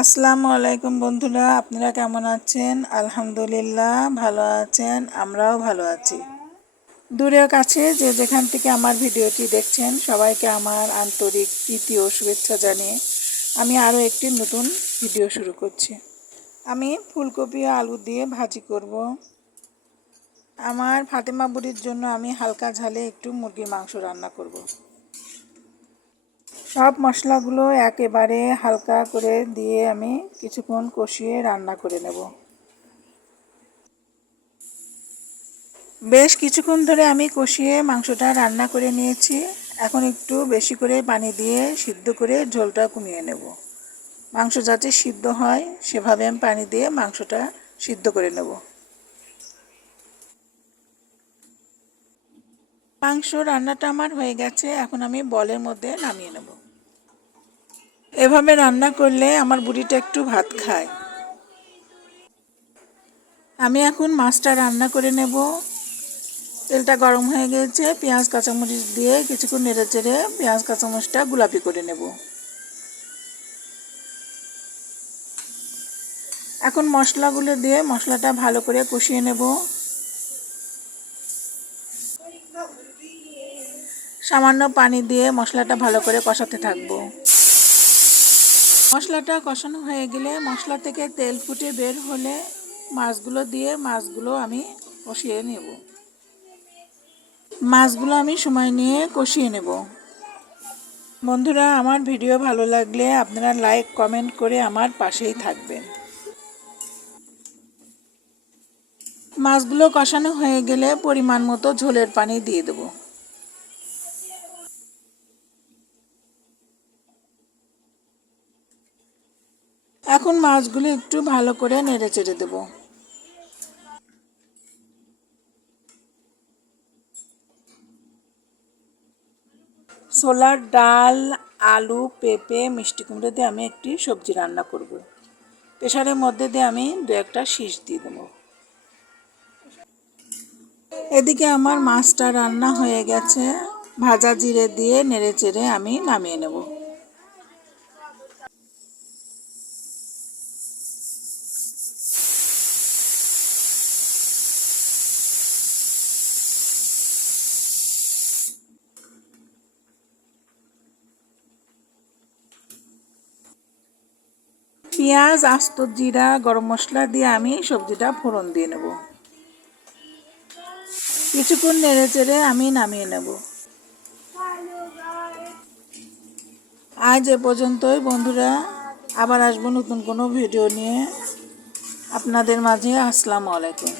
আসসালামু আলাইকুম বন্ধুরা, আপনারা কেমন আছেন? আলহামদুলিল্লাহ ভালো আছেন, আমরাও ভালো আছি। দূরের কাছে যে যেখান থেকে আমার ভিডিওটি দেখছেন, সবাইকে আমার আন্তরিক প্রীতি ও শুভেচ্ছা জানিয়ে আমি আরও একটি নতুন ভিডিও শুরু করছি। আমি ফুলকপি আলু দিয়ে ভাজি করব। আমার ফাতেমা বুড়ির জন্য আমি হালকা ঝালে একটু মুরগির মাংস রান্না করব। সব মশলাগুলো একেবারে হালকা করে দিয়ে আমি কিছুক্ষণ কষিয়ে রান্না করে নেব। বেশ কিছুক্ষণ ধরে আমি কষিয়ে মাংসটা রান্না করে নিয়েছি। এখন একটু বেশি করে পানি দিয়ে সিদ্ধ করে ঝোলটা কমিয়ে নেব। মাংস যাতে সিদ্ধ হয়, সেভাবে আমি পানি দিয়ে মাংসটা সিদ্ধ করে নেব। মাংস রান্নাটা আমার হয়ে গেছে, এখন আমি বলের মধ্যে নামিয়ে নেব। এভাবে রান্না করলে আমার বুড়িটা একটু ভাত খায়। আমি এখন মাছটা রান্না করে নেব। তেলটা গরম হয়ে গেছে, পেঁয়াজ, কাঁচামরিচ দিয়ে কিছুক্ষণ নেড়ে চেড়ে পেঁয়াজ, কাঁচামরিচটা গোলাপি করে নেব। এখন মশলাগুলো দিয়ে মশলাটা ভালো করে কষিয়ে নেব। সামান্য পানি দিয়ে মশলাটা ভালো করে কষাতে থাকব। মশলাটা কষানো হয়ে গেলে মশলা থেকে তেল ফুটে বের হলে মাছগুলো দিয়ে মাছগুলো আমি কষিয়ে নেব। মাছগুলো আমি সময় নিয়ে কষিয়ে নেব। বন্ধুরা, আমার ভিডিও ভালো লাগলে আপনারা লাইক, কমেন্ট করে আমার পাশেই থাকবেন। মাছগুলো কষানো হয়ে গেলে পরিমাণ মতো ঝোলের পানি দিয়ে দেবো। এখন মাছগুলো একটু ভালো করে নেড়ে চেড়ে দেবো। ছোলার ডাল, আলু, পেঁপে, মিষ্টি কুমড়ো দিয়ে আমি একটি সবজি রান্না করব। প্রেশারের মধ্যে দিয়ে আমি দু একটা শীষ দিয়ে দেবো। এদিকে আমার মাছটা রান্না হয়ে গেছে। ভাজা জিরে দিয়ে নেড়ে চেড়ে আমি নামিয়ে নেব। পেঁয়াজ, আস্ত জিরা, গরম মশলা দিয়ে আমি সবজিটা ফোড়ন দিয়ে নেব। কিছুক্ষণ নেড়ে চেড়ে আমি নামিয়ে নেব। আজ এ পর্যন্তই বন্ধুরা, আবার আসব নতুন কোনো ভিডিও নিয়ে। আপনাদের মাঝে আসসালামু আলাইকুম।